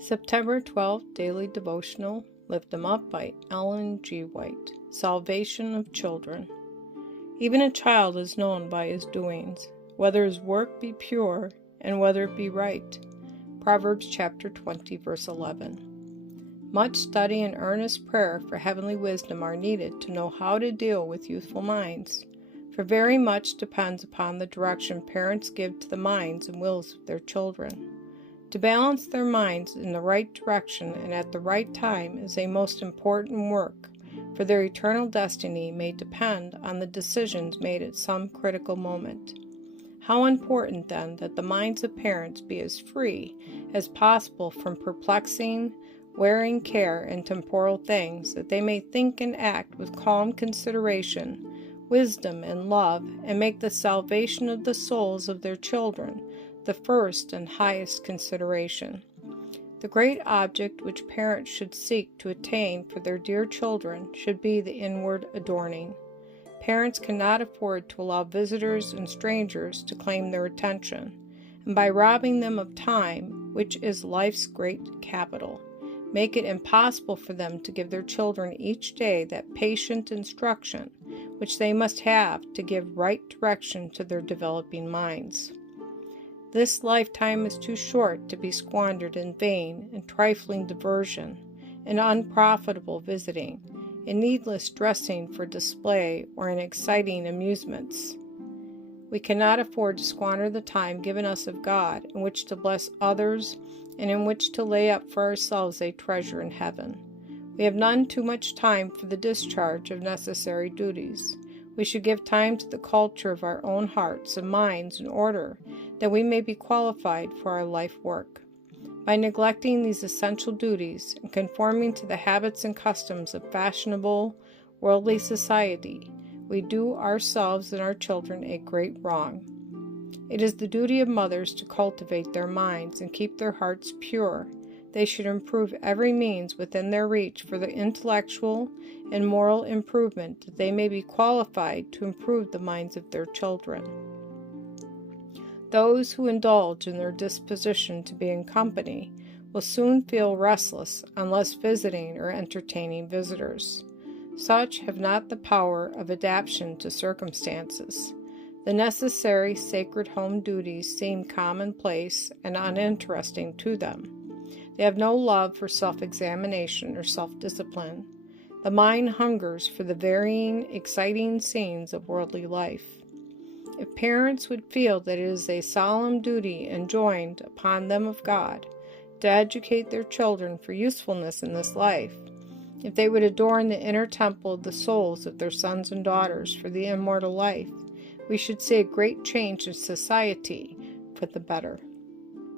September 12th Daily Devotional, Lift 'em Up by Ellen G. White. Salvation of Children. Even a child is known by his doings, whether his work be pure and whether it be right. Proverbs chapter 20, verse 11. Much study and earnest prayer for heavenly wisdom are needed to know how to deal with youthful minds, for very much depends upon the direction parents give to the minds and wills of their children. To balance their minds in the right direction and at the right time is a most important work, for their eternal destiny may depend on the decisions made at some critical moment. How important, then, that the minds of parents be as free as possible from perplexing, wearing care and temporal things, that they may think and act with calm consideration, wisdom, and love, and make the salvation of the souls of their children the first and highest consideration. The great object which parents should seek to attain for their dear children should be the inward adorning. Parents cannot afford to allow visitors and strangers to claim their attention, and by robbing them of time, which is life's great capital, make it impossible for them to give their children each day that patient instruction which they must have to give right direction to their developing minds. This lifetime is too short to be squandered in vain and trifling diversion, in unprofitable visiting, in needless dressing for display, or in exciting amusements. We cannot afford to squander the time given us of God, in which to bless others and in which to lay up for ourselves a treasure in heaven. We have none too much time for the discharge of necessary duties. We should give time to the culture of our own hearts and minds in order that we may be qualified for our life work. By neglecting these essential duties and conforming to the habits and customs of fashionable, worldly society, we do ourselves and our children a great wrong. It is the duty of mothers to cultivate their minds and keep their hearts pure. They should improve every means within their reach for the intellectual and moral improvement, that they may be qualified to improve the minds of their children. Those who indulge in their disposition to be in company will soon feel restless unless visiting or entertaining visitors. Such have not the power of adaptation to circumstances. The necessary sacred home duties seem commonplace and uninteresting to them. They have no love for self-examination or self-discipline. The mind hungers for the varying, exciting scenes of worldly life. If parents would feel that it is a solemn duty enjoined upon them of God to educate their children for usefulness in this life, if they would adorn the inner temple of the souls of their sons and daughters for the immortal life, we should see a great change in society for the better.